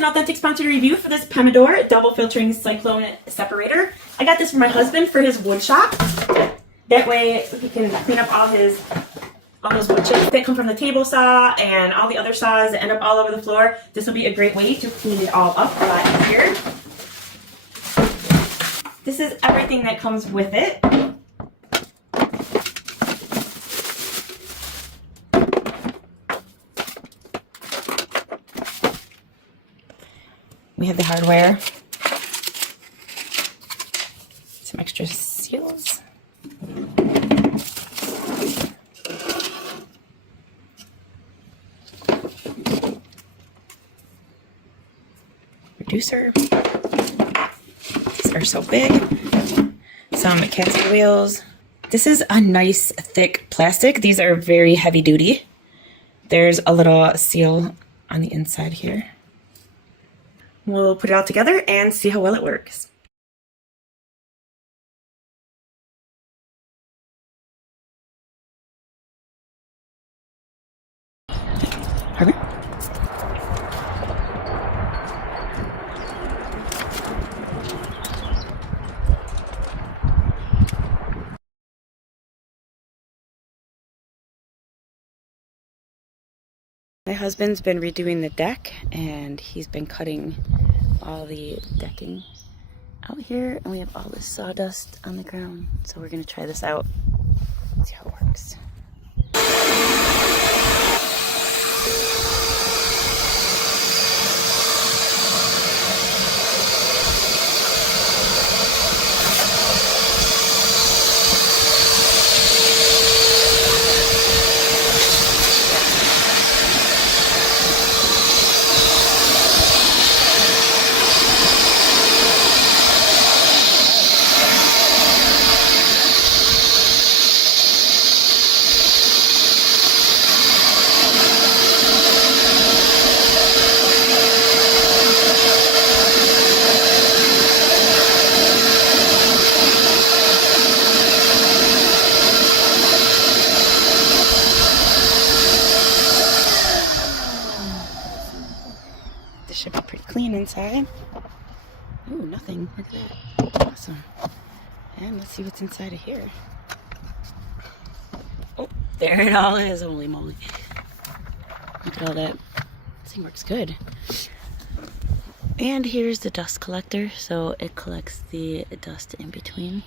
an authentic sponsored review for this PEMEDOR double filtering Cyclone separator. I got this for my husband for his wood shop. That way he can clean up all those wood chips that come from the table saw and all the other saws that end up all over the floor. This will be a great way to clean it all up a lot easier. This is everything that comes with it. We have the hardware, some extra seals, reducer. These are so big. Some caster wheels. This is a nice thick plastic. These are very heavy duty. There's a little seal on the inside here. We'll put it all together and see how well it works. Perfect. My husband's been redoing the deck, and he's been cutting all the decking out here, and we have all this sawdust on the ground. So we're gonna try this out, see how it works. This should be pretty clean inside. Ooh, nothing. Look at that. Awesome. And let's see what's inside of here. Oh, there it all is. Holy moly. Look at all that. This thing works good. And here's the dust collector, so it collects the dust in between.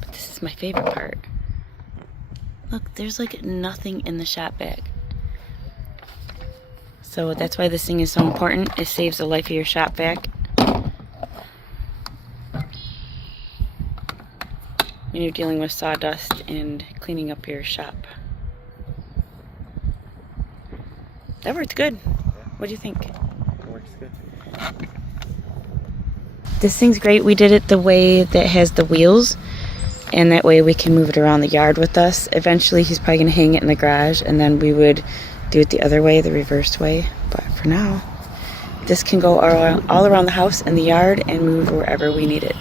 But this is my favorite part. Look, there's like nothing in the shop bag. So that's why this thing is so important. It saves the life of your shop vac when you're dealing with sawdust and cleaning up your shop. That worked good. What do you think? It works good. This thing's great. We did it the way that has the wheels, and that way we can move it around the yard with us. Eventually he's probably going to hang it in the garage, and then we would do it the other way, the reverse way. But for now, this can go all around the house and the yard and move wherever we need it.